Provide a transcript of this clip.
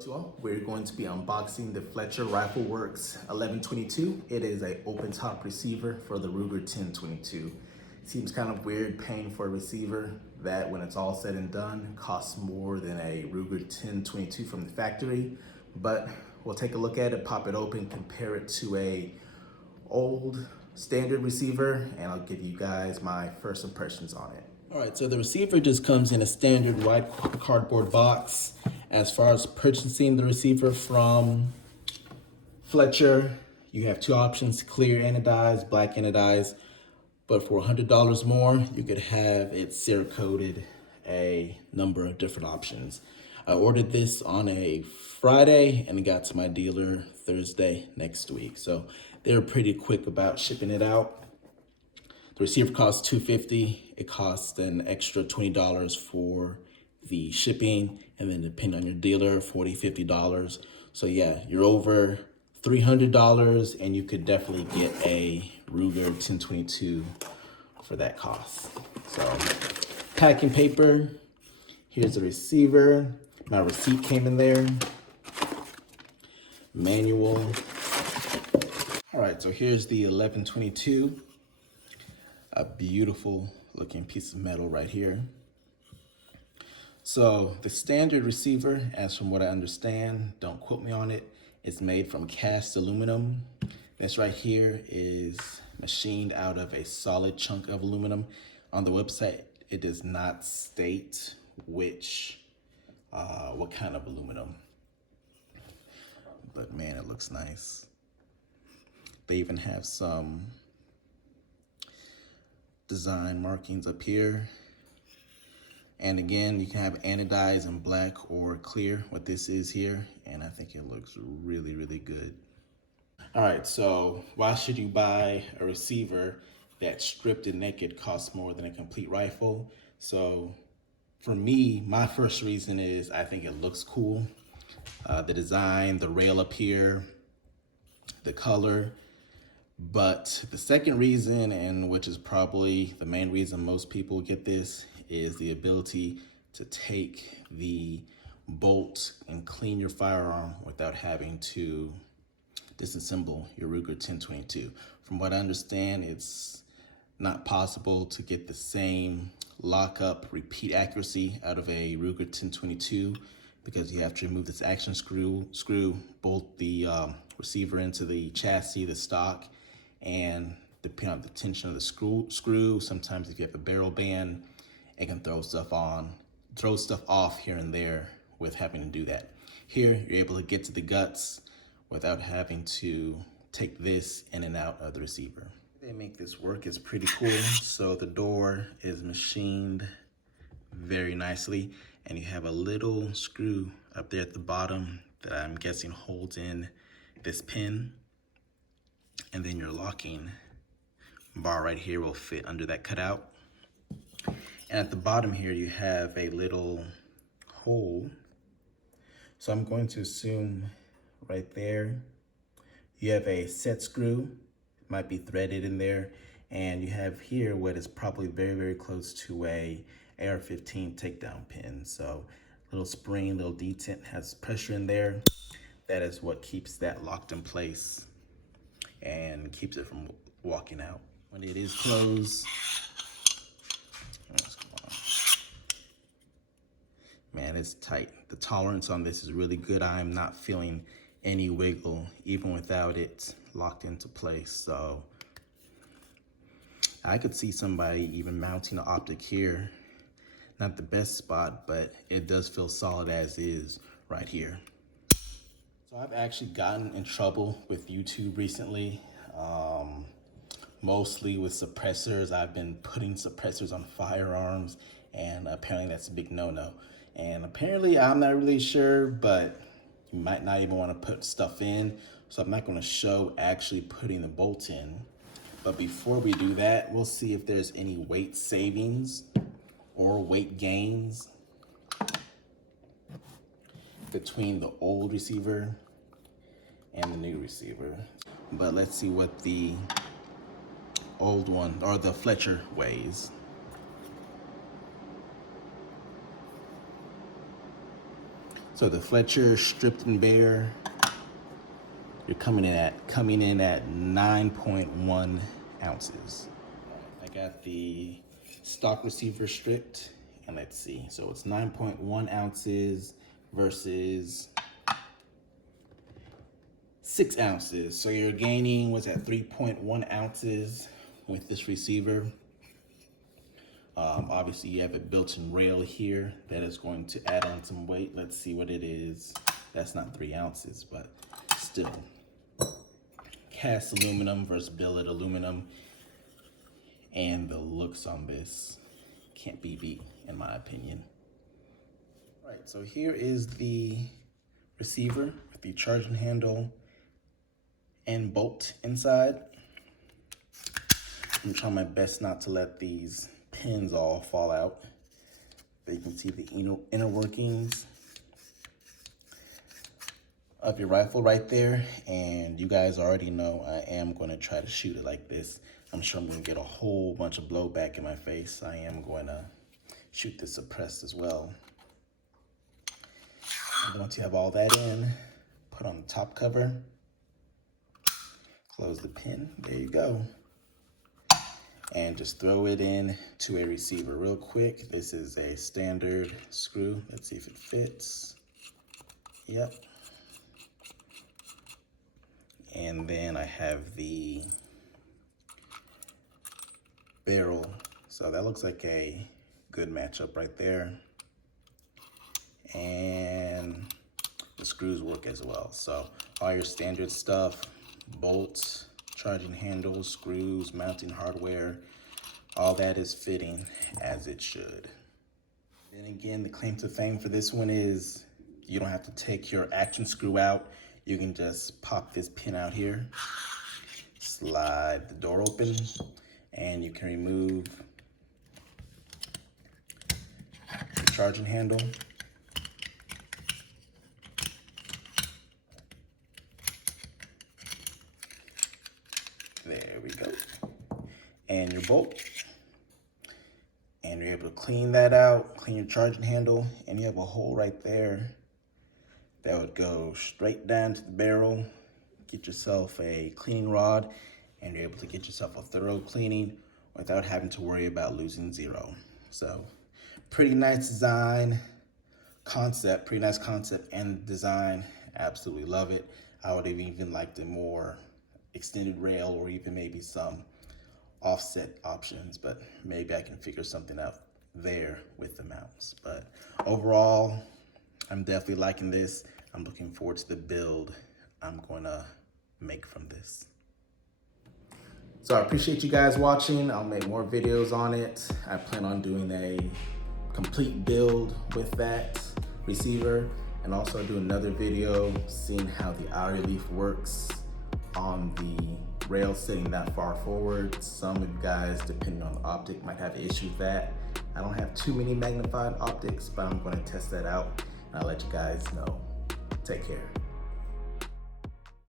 to all. We're going to be unboxing the Fletcher Rifle Works 1122. It is an open top receiver for the Ruger 1022. Seems kind of weird paying for a receiver that, when it's all said and done, costs more than a Ruger 1022 from the factory. But we'll take a look at it, pop it open, compare it to a old standard receiver, and I'll give you guys my first impressions on it. All right, so the receiver just comes in a standard white cardboard box. As far as purchasing the receiver from Fletcher, you have two options: clear anodized, black anodized. But for $100 more, you could have it Cerakoted, a number of different options. I ordered this on a Friday and it got to my dealer Thursday next week. So they were pretty quick about shipping it out. The receiver costs $250. It costs an extra $20 for the shipping, and then depending on your dealer, $40, $50. So yeah, you're over $300, and you could definitely get a Ruger 1022 for that cost. So packing paper, here's the receiver. My receipt came in there. Manual. All right, so here's the 1122. A beautiful looking piece of metal right here. So the standard receiver, as from what I understand, don't quote me on it, it's made from cast aluminum. This right here is machined out of a solid chunk of aluminum. On the website, it does not state what kind of aluminum. But man, it looks nice. They even have some design markings up here. And again, you can have anodized and black or clear, what this is here. And I think it looks really, really good. All right, so why should you buy a receiver that stripped and naked costs more than a complete rifle? So for me, my first reason is I think it looks cool. The design, the rail up here, the color. But the second reason, and which is probably the main reason most people get this, is the ability to take the bolt and clean your firearm without having to disassemble your Ruger 1022. From what I understand, it's not possible to get the same lockup repeat accuracy out of a Ruger 1022 because you have to remove this action screw, bolt the receiver into the chassis, the stock, and depending on the tension of the screw, sometimes if you have a barrel band, it can throw stuff off here and there with having to do that. Here, you're able to get to the guts without having to take this in and out of the receiver. They make this work, it's pretty cool. So the door is machined very nicely, and you have a little screw up there at the bottom that I'm guessing holds in this pin. And then your locking bar right here will fit under that cutout. And at the bottom here, you have a little hole. So I'm going to assume right there, you have a set screw, might be threaded in there. And you have here what is probably very, very close to a AR-15 takedown pin. So little spring, little detent, has pressure in there. That is what keeps that locked in place and keeps it from walking out. When it is closed, man, it's tight. The tolerance on this is really good. I'm not feeling any wiggle, even without it locked into place. So I could see somebody even mounting an optic here. Not the best spot, but it does feel solid as is right here. So I've actually gotten in trouble with YouTube recently, mostly with suppressors. I've been putting suppressors on firearms, and apparently that's a big no-no. And apparently, I'm not really sure, but you might not even want to put stuff in. So I'm not going to show actually putting the bolt in. But before we do that, we'll see if there's any weight savings or weight gains between the old receiver and the new receiver. But let's see what the old one, or the Fletcher, weighs. So the Fletcher stripped and bare, you're coming in at 9.1 ounces. I got the stock receiver stripped, and let's see. So it's 9.1 ounces versus 6 ounces. So you're gaining, what's that, 3.1 ounces with this receiver. Obviously you have a built-in rail here that is going to add on some weight. Let's see what it is. That's not 3 ounces, but still. Cast aluminum versus billet aluminum. And the looks on this can't be beat, in my opinion. All right, so here is the receiver with the charging handle and bolt inside. I'm trying my best not to let these pins all fall out. But you can see the inner workings of your rifle right there. And you guys already know I am going to try to shoot it like this. I'm sure I'm going to get a whole bunch of blowback in my face. I am going to shoot this suppressed as well. And once you have all that in, put on the top cover. Close the pin, there you go. And just throw it in to a receiver real quick. This is a standard screw. Let's see if it fits. Yep. And then I have the barrel. So that looks like a good matchup right there. And the screws work as well. So all your standard stuff, bolts, charging handles, screws, mounting hardware, all that is fitting as it should. Then again, the claim to fame for this one is you don't have to take your action screw out. You can just pop this pin out here, slide the door open, and you can remove the charging handle. There we go. And your bolt. And you're able to clean that out, clean your charging handle, and you have a hole right there that would go straight down to the barrel. Get yourself a cleaning rod, and you're able to get yourself a thorough cleaning without having to worry about losing zero. So pretty nice design concept, pretty nice concept and design. Absolutely love it. I would have even liked a more extended rail or even maybe some offset options, but maybe I can figure something out there with the mounts. But overall, I'm definitely liking this. I'm looking forward to the build I'm going to make from this. So I appreciate you guys watching. I'll make more videos on it. I plan on doing a complete build with that receiver, and also do another video seeing how the eye relief works on the rail sitting that far forward. Some of you guys, depending on the optic, might have an issue with that. I don't have too many magnified optics, but I'm going to test that out and I'll let you guys know. Take care.